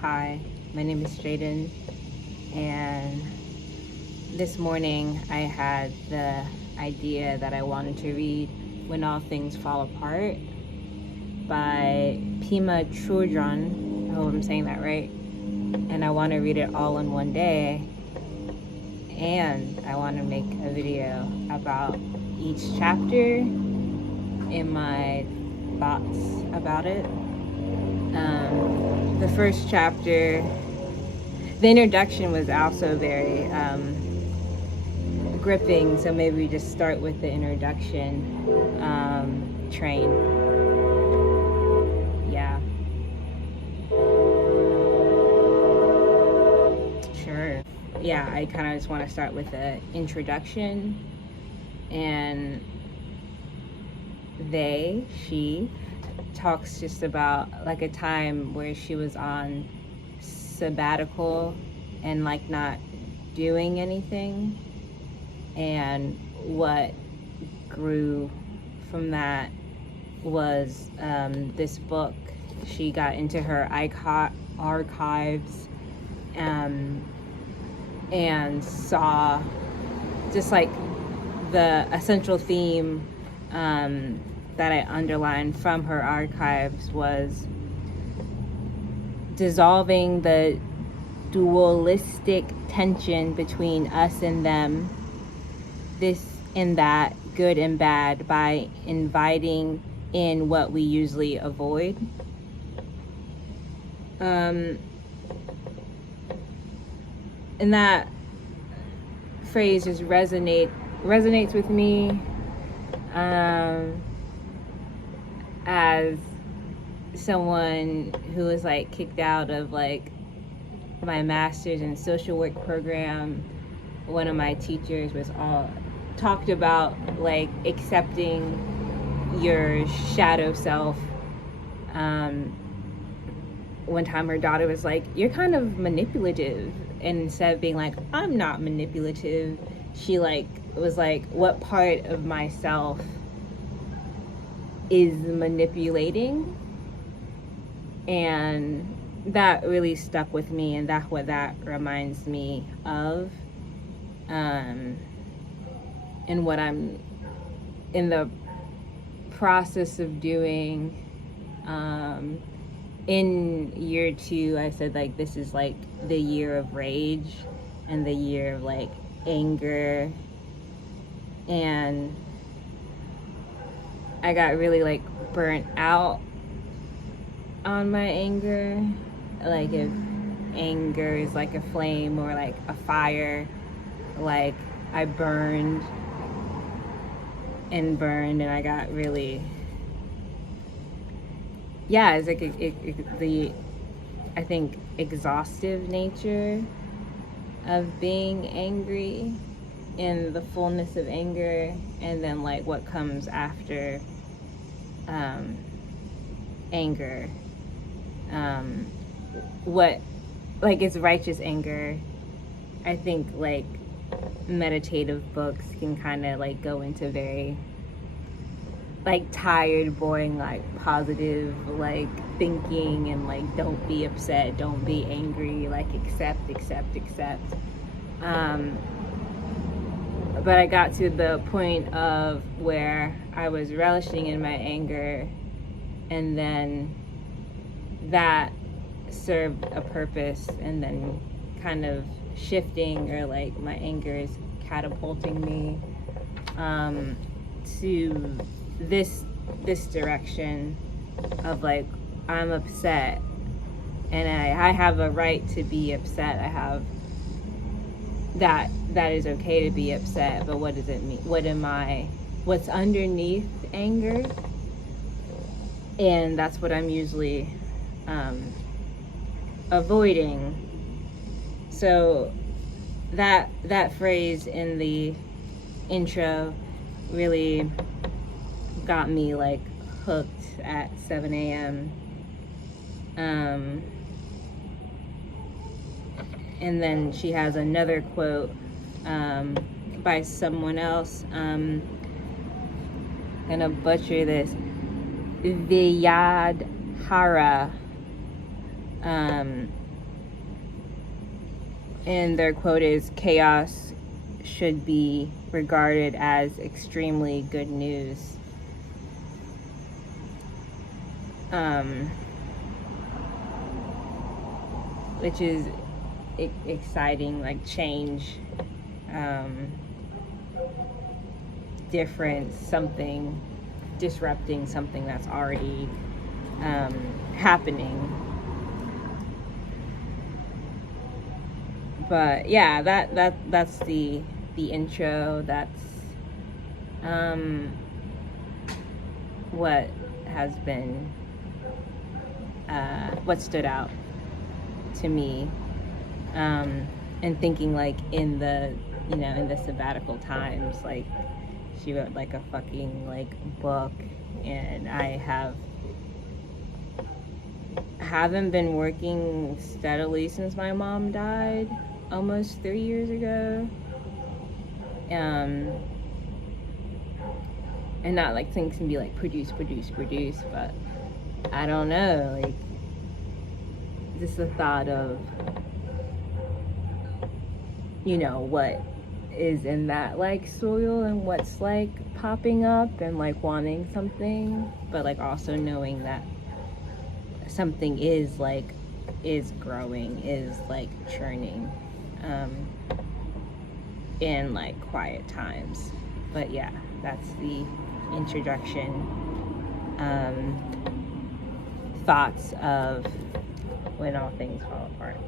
Hi, my name is Jadyn, and this morning I had the idea that I wanted to read When All Things Fall Apart by Pema Chödrön. I hope I'm saying that right. And I want to read it all in one day, and I want to make a video about each chapter and my thoughts about it. The first chapter, the introduction was also very gripping, so maybe we just start with the introduction. Train. Yeah. Sure. Yeah, I kind of just want to start with the introduction, and she talks just about like a time where she was on sabbatical and like not doing anything, and what grew from that was this book. She got into her archives and saw just like the essential theme that I underlined from her archives was dissolving the dualistic tension between us and them, this and that, good and bad, by inviting in what we usually avoid. And that phrase just resonates with me as someone who was like kicked out of like my master's in social work program. One of my teachers was all talked about like accepting your shadow self. One time her daughter was like, "You're kind of manipulative," and instead of being like, "I'm not manipulative," she like was like, "What part of myself is manipulating?" And that really stuck with me, and that's what that reminds me of, and what I'm in the process of doing. In year 2, I said like this is like the year of rage and the year of like anger, and I got really like burnt out on my anger. Like if anger is like a flame or like a fire, like I burned and I got really, yeah, it's like the I think exhaustive nature of being angry and the fullness of anger, and then like what comes after anger, what like it's righteous anger. I think like meditative books can kind of like go into very like tired, boring, like positive like thinking, and like don't be upset, don't be angry, like accept. But I got to the point of where I was relishing in my anger, and then that served a purpose, and then kind of shifting, or like my anger is catapulting me to this direction of like I'm upset, and I have a right to be upset. I have that is okay to be upset, but what does it mean? What's underneath anger? And that's what I'm usually avoiding. So that phrase in the intro really got me like hooked at 7 a.m. And then she has another quote by someone else. I'm gonna butcher this. Vyadhara And their quote is, chaos should be regarded as extremely good news. Which is exciting, like change, difference, something, disrupting something that's already happening. But yeah, that's the intro. That's what has been what stood out to me, and thinking like in the sabbatical times, like she wrote like a fucking like book, and I haven't been working steadily since my mom died almost 3 years ago. And not like things can be like produce, but I don't know, like just the thought of, what is in that like soil and what's like popping up and like wanting something, but like also knowing that something is growing, is like churning in like quiet times. But yeah, that's the introduction. Thoughts of when all things fall apart.